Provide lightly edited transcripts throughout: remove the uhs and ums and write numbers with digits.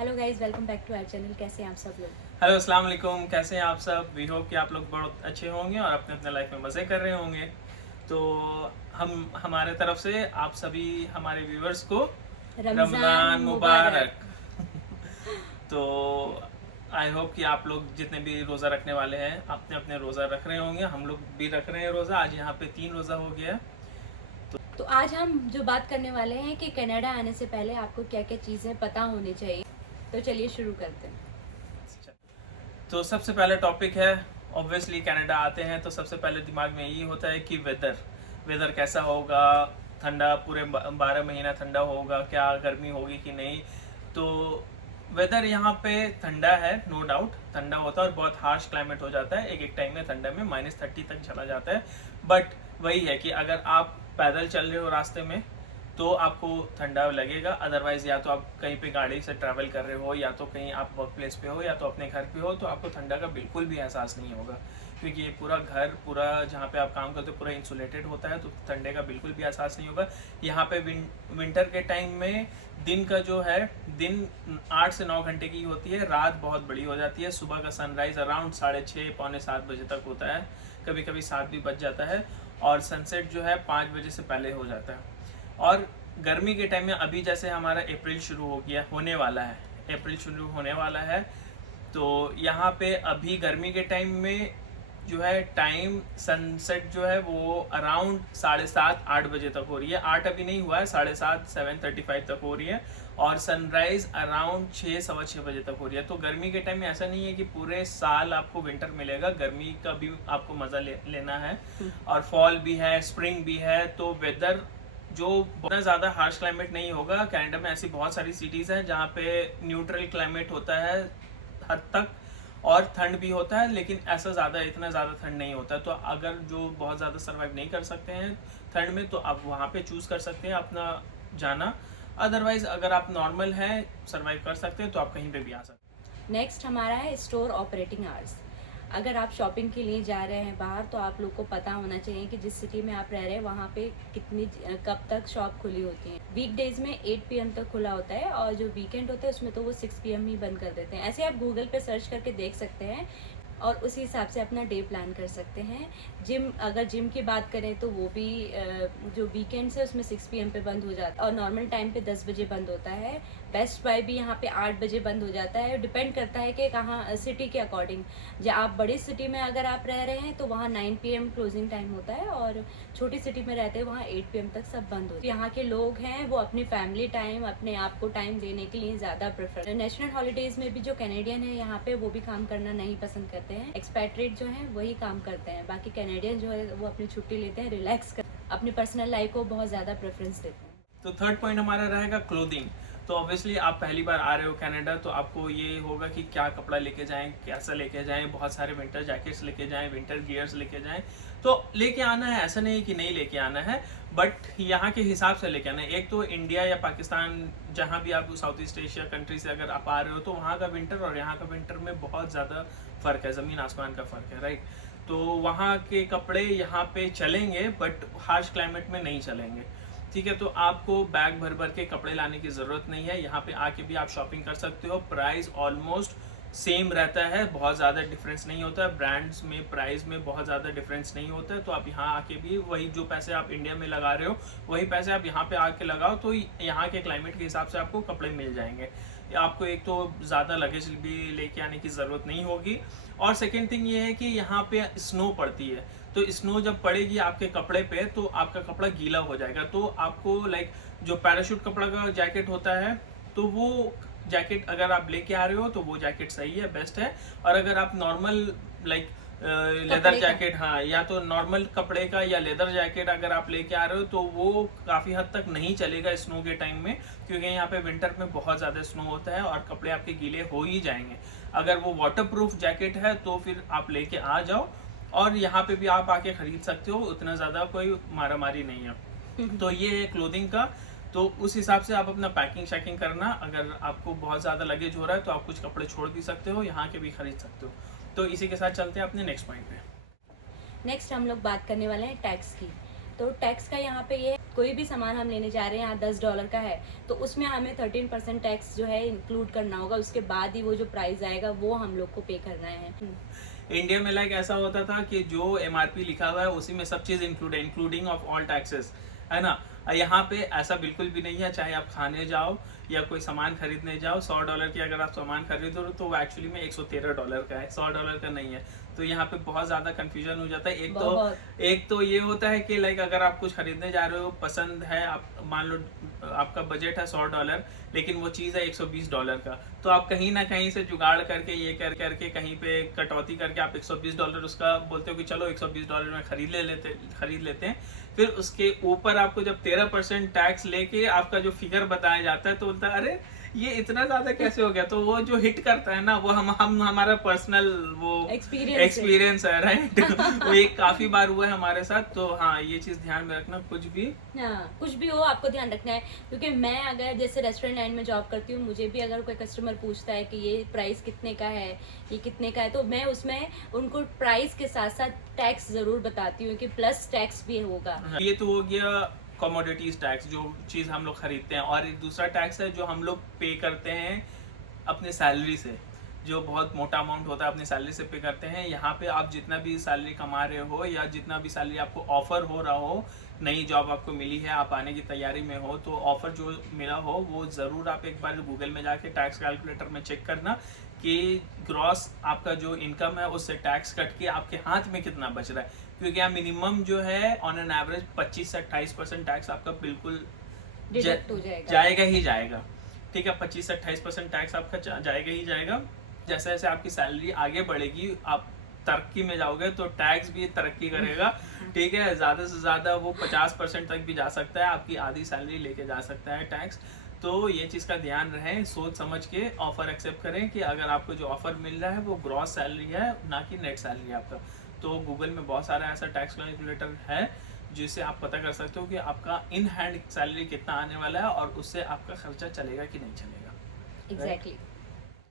Hello guys, welcome back to our channel. कैसे हैं आप सब लोग? हेलो अस्सलाम वालेकुम, कैसे हैं आप सब। वी होप कि आप लोग बहुत अच्छे होंगे और अपने अपने लाइफ में मज़े कर रहे होंगे। तो हम हमारे तरफ से आप सभी हमारे व्यूअर्स को रमज़ान रमज़ान मुबारक। मुबारक। तो आई होप कि आप लोग जितने भी रोज़ा रखने वाले हैं अपने अपने रोज़ा रख रहे होंगे। हम लोग भी रख रहे हैं रोज़ा। आज यहाँ पे 3 रोज़ा हो गया है। तो आज हम जो बात करने वाले हैं कि कनाडा आने से पहले आपको क्या क्या चीज़ें पता होनी चाहिए। तो चलिए शुरू करते हैं। तो सबसे पहले टॉपिक है, ऑब्वियसली कनाडा आते हैं तो सबसे पहले दिमाग में यही होता है कि वेदर कैसा होगा। ठंडा पूरे 12 महीना ठंडा होगा क्या, गर्मी होगी कि नहीं। तो वेदर यहाँ पे ठंडा है, नो डाउट ठंडा होता है और बहुत हार्श क्लाइमेट हो जाता है। एक एक टाइम में ठंडा में -30 तक चला जाता है। बट वही है कि अगर आप पैदल चल रहे हो रास्ते में तो आपको ठंडा लगेगा। अदरवाइज या तो आप कहीं पे गाड़ी से ट्रैवल कर रहे हो या तो कहीं आप वर्क प्लेस पे हो या तो अपने घर पे हो तो आपको ठंडा का बिल्कुल भी एहसास नहीं होगा, क्योंकि ये पूरा घर पूरा जहाँ पे आप काम करते हो पूरा इंसुलेटेड होता है। तो ठंडे का बिल्कुल भी एहसास नहीं होगा। यहाँ पे विंटर के टाइम में दिन का जो है, दिन 8 से 9 घंटे की होती है, रात बहुत बड़ी हो जाती है। सुबह का सनराइज अराउंड 6:30 पौने 7 बजे तक होता है, कभी कभी 7 भी बज जाता है। और सनसेट जो है 5 बजे से पहले हो जाता है। और गर्मी के टाइम में अभी जैसे हमारा अप्रैल शुरू हो गया होने वाला है, अप्रैल शुरू होने वाला है, तो यहाँ पे अभी गर्मी के टाइम में जो है टाइम सनसेट जो है वो अराउंड 7:30-8 बजे तक हो रही है। 8 अभी नहीं हुआ है, 7:30 7:35 तक हो रही है। और सनराइज अराउंड 6 सवा 6 बजे तक हो रही है। तो गर्मी के टाइम में ऐसा नहीं है कि पूरे साल आपको विंटर मिलेगा, गर्मी का भी आपको मज़ा लेना है। और फॉल भी है, स्प्रिंग भी है। तो वेदर जो बहुत ज़्यादा हार्श क्लाइमेट नहीं होगा। कनाडा में ऐसी बहुत सारी सिटीज़ हैं जहाँ पे न्यूट्रल क्लाइमेट होता है हद तक, और ठंड भी होता है, लेकिन ऐसा इतना ज़्यादा ठंड नहीं होता। तो अगर जो बहुत ज़्यादा सर्वाइव नहीं कर सकते हैं ठंड में तो आप वहाँ पे चूज़ कर सकते हैं अपना जाना। अदरवाइज़ अगर आप नॉर्मल हैं, सर्वाइव कर सकते हैं, तो आप कहीं पे भी आ सकते हैं। नेक्स्ट हमारा है स्टोर ऑपरेटिंग आवर्स। अगर आप शॉपिंग के लिए जा रहे हैं बाहर तो आप लोग को पता होना चाहिए कि जिस सिटी में आप रह रहे हैं वहाँ पे कब तक शॉप खुली होती है। वीकडेज में 8 PM तक खुला होता है और जो वीकेंड होता है उसमें तो वो 6 PM ही बंद कर देते हैं। ऐसे आप गूगल पे सर्च करके देख सकते हैं और उसी हिसाब से अपना डे प्लान कर सकते हैं। अगर जिम की बात करें तो वो भी जो वीकेंड्स है उसमें 6 PM पे बंद हो जाता है और नॉर्मल टाइम पे 10 बजे बंद होता है। बेस्ट बाय भी यहाँ पे 8 बजे बंद हो जाता है। डिपेंड करता है कि कहाँ सिटी के अकॉर्डिंग। जब आप बड़ी सिटी में अगर आप रह रहे हैं तो वहाँ 9 PM क्लोजिंग टाइम होता है और छोटी सिटी में रहते हैं वहाँ 8 PM तक सब बंद होता है। यहाँ के लोग हैं वो अपनी फैमिली टाइम, अपने आप को टाइम देने के लिए ज़्यादा प्रेफर। नेशनल हॉलीडेज में भी जो कैनेडियन है यहाँ पे वो भी काम करना नहीं पसंद करते हैं। एक्सपैट्रिएट जो है वही काम करते हैं। बाकी कैनेडियन जो है वो अपनी छुट्टी लेते हैं, रिलैक्स कर, अपनी पर्सनल लाइफ को बहुत ज़्यादा प्रेफरेंस देते हैं। तो थर्ड पॉइंट हमारा रहेगा क्लोथिंग। तो ऑब्वियसली आप पहली बार आ रहे हो कनाडा तो आपको ये होगा कि क्या कपड़ा लेके जाएं, कैसा लेके जाएं। बहुत सारे विंटर जैकेट्स लेके जाएं, विंटर गियर्स लेके जाएं। तो लेके आना है, ऐसा नहीं कि नहीं लेके आना है, बट यहाँ के हिसाब से लेके आना है। एक तो इंडिया या पाकिस्तान, जहाँ भी आप साउथ ईस्ट एशिया कंट्री से अगर आप आ रहे हो तो वहाँ का विंटर और यहाँ का विंटर में बहुत ज़्यादा फ़र्क है, ज़मीन आसमान का फ़र्क है, राइट। तो वहाँ के कपड़े यहाँ पे चलेंगे बट हार्श क्लाइमेट में नहीं चलेंगे, ठीक है। तो आपको बैग भर भर के कपड़े लाने की ज़रूरत नहीं है। यहाँ पे आके भी आप शॉपिंग कर सकते हो। प्राइस ऑलमोस्ट सेम रहता है, बहुत ज़्यादा डिफरेंस नहीं होता है। ब्रांड्स में प्राइस में बहुत ज़्यादा डिफरेंस नहीं होता है। तो आप यहाँ आके भी वही जो पैसे आप इंडिया में लगा रहे हो वही पैसे आप यहाँ पे आके लगाओ, तो यहाँ के क्लाइमेट के हिसाब से आपको कपड़े मिल जाएंगे। आपको एक तो ज़्यादा लगेज भी लेके आने की ज़रूरत नहीं होगी। और सेकेंड थिंग ये है कि यहाँ पे स्नो पड़ती है, तो स्नो जब पड़ेगी आपके कपड़े पे तो आपका कपड़ा गीला हो जाएगा। तो आपको लाइक जो पैराशूट कपड़ा का जैकेट होता है तो वो जैकेट अगर आप लेके आ रहे हो तो वो जैकेट सही है, बेस्ट है। और अगर आप नॉर्मल लाइक लेदर जैकेट, हाँ, या तो नॉर्मल कपड़े का या लेदर जैकेट अगर आप लेके आ रहे हो तो वो काफ़ी हद तक नहीं चलेगा स्नो के टाइम में, क्योंकि यहाँ पे विंटर में बहुत ज़्यादा स्नो होता है और कपड़े आपके गीले हो ही जाएंगे। अगर वो वाटरप्रूफ जैकेट है तो फिर आप लेके आ जाओ और यहाँ पे भी आप आके खरीद सकते हो, उतना ज़्यादा कोई मारा मारी नहीं है। तो ये है क्लोथिंग का। तो उस हिसाब से आप अपना पैकिंग शैकिंग करना। अगर आपको बहुत ज़्यादा लगेज हो रहा है तो आप कुछ कपड़े छोड़ भी सकते हो, यहाँ के भी खरीद सकते हो। तो इसी के साथ चलते हैं अपने नेक्स्ट पॉइंट पे। नेक्स्ट हम लोग बात करने वाले हैं टैक्स की। तो टैक्स का यहाँ पे ये कोई भी सामान हम लेने जा रहे हैं यहाँ $10 का है तो उसमें हमें 13% टैक्स जो है इंक्लूड करना होगा, उसके बाद ही वो जो प्राइस आएगा वो हम लोग को पे करना है। इंडिया में लाइक ऐसा होता था कि जो MRP लिखा हुआ है उसी में सब चीज़ इंक्लूडिंग ऑफ ऑल टैक्सेस, है ना। यहाँ पे ऐसा बिल्कुल भी नहीं है। चाहे आप खाने जाओ या कोई सामान खरीदने जाओ, $100 की अगर आप सामान खरीदो तो वो एक्चुअली में $113 का है, $100 का नहीं है। तो यहाँ पे बहुत ज़्यादा कंफ्यूजन हो जाता है। एक तो ये होता है कि लाइक अगर आप कुछ खरीदने जा रहे हो, पसंद है, आप मान लो आपका बजट है $100 लेकिन वो चीज़ है $120 का, तो आप कहीं ना कहीं से जुगाड़ करके ये करके कहीं पे कटौती करके आप $120 उसका बोलते हो कि चलो $120 में खरीद लेते हैं। फिर उसके ऊपर आपको जब 13% टैक्स लेके आपका जो फिगर बताया जाता है तो बोलता है अरे ये इतना ज्यादा कैसे हो गया। तो वो जो हिट करता है ना वो हम हमारा पर्सनल वो एक्सपीरियंस है, राइट। वो एक काफी बार हुआ है हमारे साथ। तो हाँ, ये चीज ध्यान में रखना, कुछ भी हो आपको ध्यान रखना है। क्योंकि मैं अगर जैसे रेस्टोरेंट लाइन में जॉब करती हूँ, मुझे भी अगर कोई कस्टमर पूछता है कि ये प्राइस कितने का है, ये कितने का है, तो मैं उसमें उनको प्राइस के साथ साथ टैक्स जरूर बताती हूँ कि प्लस टैक्स भी होगा। ये तो हो गया कमोडिटीज टैक्स, जो चीज़ हम लोग खरीदते हैं। और एक दूसरा टैक्स है जो हम लोग पे करते हैं अपने सैलरी से, जो बहुत मोटा अमाउंट होता है अपनी सैलरी से पे करते हैं। यहाँ पे आप जितना भी सैलरी कमा रहे हो या जितना भी सैलरी आपको ऑफर हो रहा हो, नई जॉब आपको मिली है, आप आने की तैयारी में हो, तो ऑफर जो मिला हो वो ज़रूर आप एक बार गूगल में जाके टैक्स कैलकुलेटर में चेक करना कि ग्रॉस आपका जो इनकम है उससे टैक्स कट के आपके हाथ में कितना बच रहा है। क्योंकि यहाँ मिनिमम जो है ऑन एन एवरेज 25 से 28% टैक्स आपका बिल्कुल जाएगा ही जाएगा। ठीक है, 25 से 28% टैक्स आपका जाएगा ही जाएगा। जैसे जैसे आपकी सैलरी आगे बढ़ेगी, आप तरक्की में जाओगे तो टैक्स भी तरक्की करेगा। ठीक है, ज़्यादा से ज़्यादा वो 50% तक भी जा सकता है, आपकी आधी सैलरी लेके जा सकता है टैक्स। तो ये चीज़ का ध्यान रहे, सोच समझ के ऑफर एक्सेप्ट करें कि अगर आपको जो ऑफर मिल रहा है वो ग्रॉस सैलरी है, ना कि नेट सैलरी आपका। तो गूगल में बहुत सारा ऐसा टैक्स कैलकुलेटर है जिससे आप पता कर सकते हो कि आपका इन हैंड सैलरी कितना आने वाला है और उससे आपका खर्चा चलेगा कि नहीं चलेगा। एग्जैक्टली।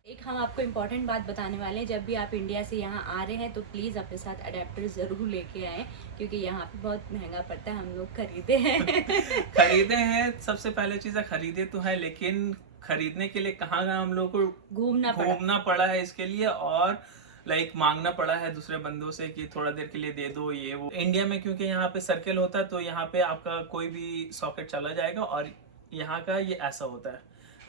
एक हम आपको इम्पोर्टेंट बात बताने वाले हैं, जब भी आप इंडिया से यहाँ आ रहे हैं तो प्लीज़ अपने साथ अडेप्टर ज़रूर लेके आएँ, क्योंकि यहाँ पे बहुत महंगा पड़ता है। हम लोग खरीदे हैं सबसे पहले चीज़ है, खरीदे तो है, लेकिन खरीदने के लिए कहाँ हम लोग को घूमना पड़ा है इसके लिए, और लाइक मांगना पड़ा है दूसरे बंदों से कि थोड़ा देर के लिए दे दो ये वो। इंडिया में क्योंकि यहाँ पे सर्कल होता है तो यहाँ पे आपका कोई भी सॉकेट चला जाएगा, और यहाँ का ये ऐसा होता है,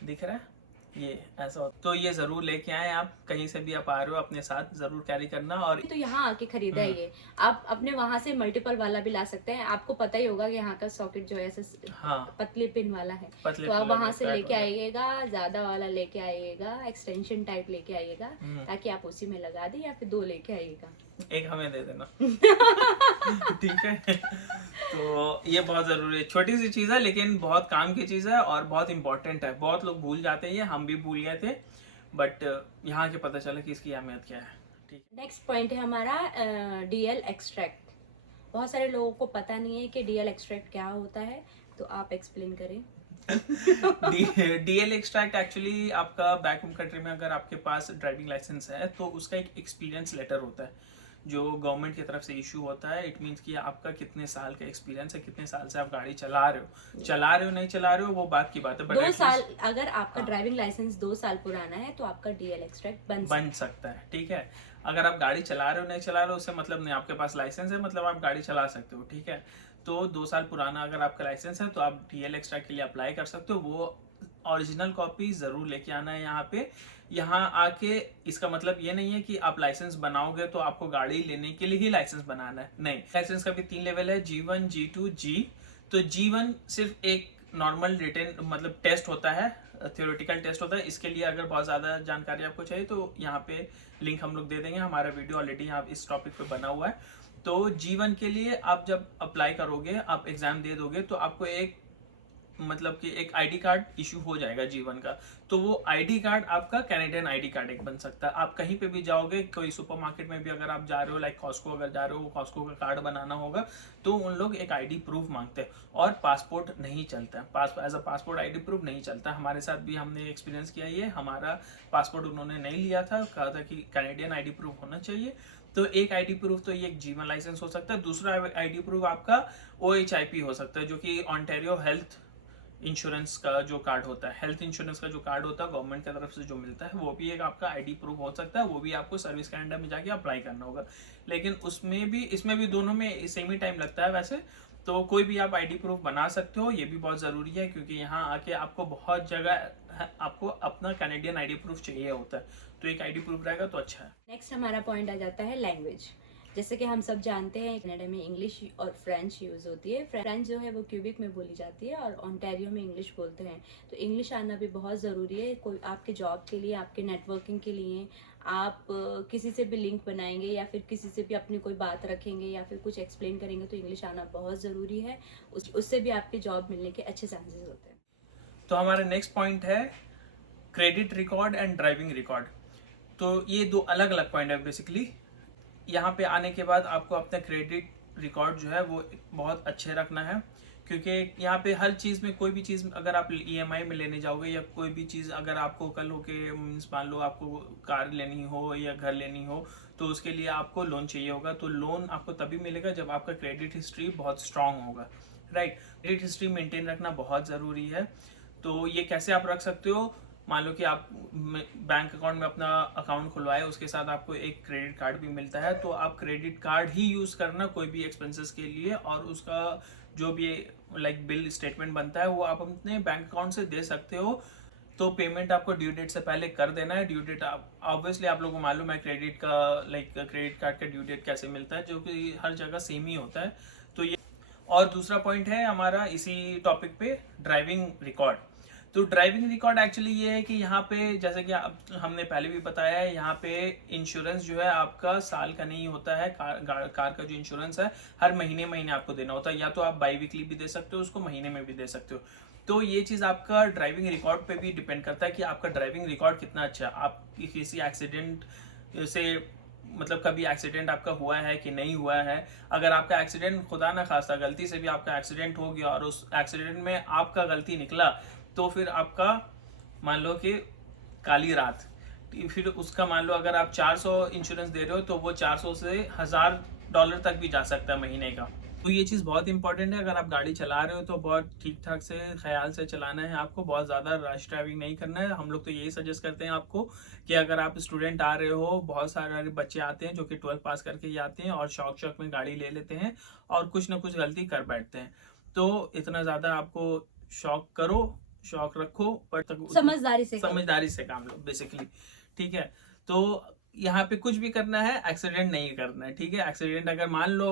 दिख रहा है ये ऐसा होता। तो ये जरूर लेके आए, आप कहीं से भी आप आ रहे हो अपने साथ जरूर कैरी करना। और तो यहाँ आके खरीदा है ये, आप अपने वहाँ से मल्टीपल वाला भी ला सकते हैं। आपको पता ही होगा कि यहाँ का सॉकेट जो है पतले पिन वाला है, तो आप वहाँ से लेके आइएगा, ज्यादा वाला लेके आइएगा, एक्सटेंशन टाइप लेके आइएगा, ताकि आप उसी में लगा दे, या फिर 2 लेके आइएगा, एक हमें दे देना। ठीक है। तो ये बहुत जरूरी है, छोटी सी चीज है लेकिन बहुत काम की चीज है और बहुत इंपॉर्टेंट है। बहुत लोग भूल जाते हैं, हम भी भूल गए थे, बट यहाँ के पता चला कि इसकी अहमियत क्या है। ठीक है, नेक्स्ट पॉइंट है हमारा DL एक्सट्रैक्ट। बहुत सारे लोगों को पता नहीं है कि DL एक्सट्रैक्ट क्या होता है, तो आप एक्सप्लेन करें। DL एक्सट्रैक्ट एक्चुअली आपका बैक होम कंट्री में अगर आपके पास ड्राइविंग लाइसेंस है तो उसका एक एक्सपीरियंस लेटर होता है जो गवर्नमेंट की तरफ से इशू होता है। इट मीन्स कि आपका कितने साल का एक्सपीरियंस है, कितने साल से आप गाड़ी चला रहे हो नहीं चला रहे हो वो बात की बात है। 2 साल अगर आपका ड्राइविंग लाइसेंस 2 साल पुराना है तो आपका DL एक्सट्रैक्ट बन सकता है। ठीक है, अगर आप गाड़ी चला रहे हो नहीं चला रहे हो उससे मतलब नहीं, आपके पास लाइसेंस है मतलब आप गाड़ी चला सकते हो। ठीक है, तो 2 साल पुराना अगर आपका लाइसेंस है तो आप DL एक्सट्रैक्ट के लिए अप्लाई कर सकते हो। वो ओरिजिनल कॉपी जरूर लेके आना है यहाँ पे। यहाँ आके इसका मतलब ये नहीं है कि आप लाइसेंस बनाओगे तो आपको गाड़ी लेने के लिए ही लाइसेंस बनाना है, नहीं। लाइसेंस का भी 3 लेवल है, G1, G2, G। तो G1 सिर्फ एक नॉर्मल रिटन मतलब टेस्ट होता है, थियोरेटिकल टेस्ट होता है। इसके लिए अगर बहुत ज़्यादा जानकारी आपको चाहिए तो यहाँ पे लिंक हम लोग दे देंगे, हमारा वीडियो ऑलरेडी यहाँ इस टॉपिक पे बना हुआ है। तो G1 के लिए आप जब अप्लाई करोगे, आप एग्जाम दे दोगे तो आपको एक मतलब कि एक आईडी कार्ड इशू हो जाएगा G1 का। तो वो आईडी कार्ड आपका कैनेडियन आईडी कार्ड एक बन सकता है। आप कहीं पे भी जाओगे, कोई सुपरमार्केट में भी अगर आप जा रहे हो, लाइक कॉस्को अगर जा रहे हो, कॉस्को का कार्ड बनाना होगा तो उन लोग एक आईडी प्रूफ मांगते हैं। और पासपोर्ट नहीं चलता है, as a passport ID proof नहीं चलता। हमारे साथ भी हमने एक्सपीरियंस किया, ये हमारा पासपोर्ट उन्होंने नहीं लिया था, कहा था कि कैनेडियन आईडी प्रूफ होना चाहिए। तो एक आईडी प्रूफ तो ये एक जीवन लाइसेंस हो सकता है, दूसरा आईडी प्रूफ आपका OHIP हो सकता है, जो कि ऑन्टेरियो हेल्थ इंश्योरेंस का जो कार्ड होता है, हेल्थ इंश्योरेंस का जो कार्ड होता है गवर्नमेंट की तरफ से जो मिलता है, वो भी एक आपका आईडी प्रूफ हो सकता है। वो भी आपको सर्विस कैनेडा में जाके अप्लाई करना होगा, लेकिन उसमें भी इसमें भी दोनों में सेम ही टाइम लगता है वैसे। तो कोई भी आप आईडी प्रूफ बना सकते हो, ये भी बहुत ज़रूरी है, क्योंकि यहाँ आके आपको बहुत जगह आपको अपना कैनेडियन आईडी प्रूफ चाहिए होता है, तो एक आईडी प्रूफ रहेगा तो अच्छा है। नेक्स्ट हमारा पॉइंट आ जाता है लैंग्वेज। जैसे कि हम सब जानते हैं कनाडा में इंग्लिश और फ्रेंच यूज़ होती है। फ्रेंच जो है वो क्यूबिक में बोली जाती है और ओंटारियो में इंग्लिश बोलते हैं। तो इंग्लिश आना भी बहुत ज़रूरी है, कोई आपके जॉब के लिए, आपके नेटवर्किंग के लिए, आप किसी से भी लिंक बनाएंगे या फिर किसी से भी अपनी कोई बात रखेंगे या फिर कुछ एक्सप्लेन करेंगे, तो इंग्लिश आना बहुत ज़रूरी है। उससे भी आपके जॉब मिलने के अच्छे चांसेस होते हैं। तो हमारा नेक्स्ट पॉइंट है credit record and driving record. तो ये दो अलग अलग पॉइंट है बेसिकली। यहाँ पे आने के बाद आपको अपना क्रेडिट रिकॉर्ड जो है वो बहुत अच्छे रखना है, क्योंकि यहाँ पे हर चीज़ में, कोई भी चीज़ अगर आप EMI में लेने जाओगे या कोई भी चीज़ अगर आपको कल हो के मान लो आपको कार लेनी हो या घर लेनी हो, तो उसके लिए आपको लोन चाहिए होगा। तो लोन आपको तभी मिलेगा जब आपका क्रेडिट हिस्ट्री बहुत स्ट्रांग होगा, राइट। क्रेडिट हिस्ट्री मेंटेन रखना बहुत ज़रूरी है। तो ये कैसे आप रख सकते हो, मान लो कि आप बैंक अकाउंट में अपना अकाउंट खुलवाए, उसके साथ आपको एक क्रेडिट कार्ड भी मिलता है, तो आप क्रेडिट कार्ड ही यूज़ करना कोई भी एक्सपेंसेस के लिए, और उसका जो भी लाइक बिल स्टेटमेंट बनता है वो आप अपने बैंक अकाउंट से दे सकते हो। तो पेमेंट आपको ड्यू डेट से पहले कर देना है। ड्यू डेट ऑब्वियसली आप लोगों को मालूम है क्रेडिट का, लाइक क्रेडिट कार्ड का ड्यू डेट कैसे मिलता है, जो कि हर जगह सेम ही होता है। तो ये, और दूसरा पॉइंट है हमारा इसी टॉपिक पे ड्राइविंग रिकॉर्ड। तो ड्राइविंग रिकॉर्ड एक्चुअली ये है कि यहाँ पे जैसे कि हमने पहले भी बताया है, यहाँ पे इंश्योरेंस जो है आपका साल का नहीं होता है। कार का जो इंश्योरेंस है हर महीने महीने आपको देना होता है, या तो आप बाई वीकली भी दे सकते हो उसको, महीने में भी दे सकते हो। तो ये चीज़ आपका ड्राइविंग रिकॉर्ड पे भी डिपेंड करता है कि आपका ड्राइविंग रिकॉर्ड कितना अच्छा है। आप किसी एक्सीडेंट से, मतलब कभी एक्सीडेंट आपका हुआ है कि नहीं हुआ है। अगर आपका एक्सीडेंट खुदा ना खास्ता गलती से भी आपका एक्सीडेंट हो गया और उस एक्सीडेंट में आपका गलती निकला, तो फिर आपका मान लो कि काली रात, फिर उसका मान लो अगर आप 400 इंश्योरेंस दे रहे हो तो वो 400 से $1000 तक भी जा सकता है महीने का। तो ये चीज़ बहुत इंपॉर्टेंट है। अगर आप गाड़ी चला रहे हो तो बहुत ठीक ठाक से ख्याल से चलाना है आपको, बहुत ज़्यादा रश ड्राइविंग नहीं करना है। हम लोग तो यही सजेस्ट करते हैं आपको कि अगर आप स्टूडेंट आ रहे हो, बहुत सारे बच्चे आते हैं जो कि 12 पास करके ही आते हैं और शौक में गाड़ी ले लेते हैं और कुछ ना कुछ गलती कर बैठते हैं। तो इतना ज़्यादा आपको शौक रखो, पर समझदारी से काम लो बेसिकली, ठीक है। तो यहाँ पे कुछ भी करना है, एक्सीडेंट नहीं करना है, ठीक है। एक्सीडेंट अगर मान लो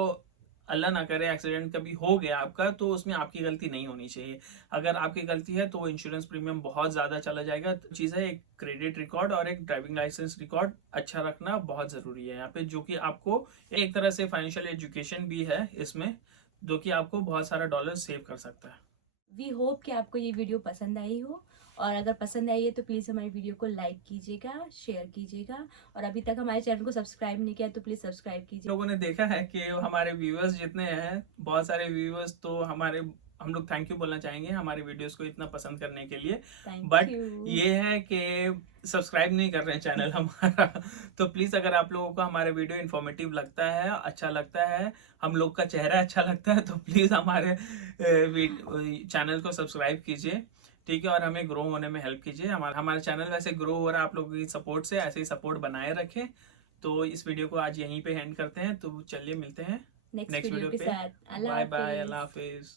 अल्लाह ना करे एक्सीडेंट कभी हो गया आपका, तो उसमें आपकी गलती नहीं होनी चाहिए। अगर आपकी गलती है तो इंश्योरेंस प्रीमियम बहुत ज़्यादा चला जाएगा। चीज़ है एक क्रेडिट रिकॉर्ड और एक ड्राइविंग लाइसेंस रिकॉर्ड अच्छा रखना बहुत ज़रूरी है यहाँ पे, जो कि आपको एक तरह से फाइनेंशियल एजुकेशन भी है इसमें, जो कि आपको बहुत सारा डॉलर सेव कर सकता है। वी होप कि आपको ये वीडियो पसंद आई हो, और अगर पसंद आई है तो प्लीज़ हमारी वीडियो को लाइक कीजिएगा, शेयर कीजिएगा, और अभी तक हमारे चैनल को सब्सक्राइब नहीं किया तो प्लीज़ सब्सक्राइब कीजिए। लोगों ने देखा है कि हमारे व्यूअर्स जितने हैं, बहुत सारे व्यूअर्स, तो हम लोग थैंक यू बोलना चाहेंगे हमारे वीडियोस को इतना पसंद करने के लिए। बट ये है कि सब्सक्राइब नहीं कर रहे हैं चैनल हमारा। तो प्लीज़ अगर आप लोगों को हमारे वीडियो इन्फॉर्मेटिव लगता है, अच्छा लगता है, हम लोग का चेहरा अच्छा लगता है, तो प्लीज़ हमारे चैनल को सब्सक्राइब कीजिए, ठीक है, और हमें ग्रो होने में हेल्प कीजिए। हमारा चैनल वैसे ग्रो हो रहा है आप लोगों की सपोर्ट से, ऐसे ही सपोर्ट बनाए रखें। तो इस वीडियो को आज यहीं पे एंड करते हैं, तो चलिए मिलते हैं नेक्स्ट वीडियो पे। बाय बाय, अल्लाह हाफिज़।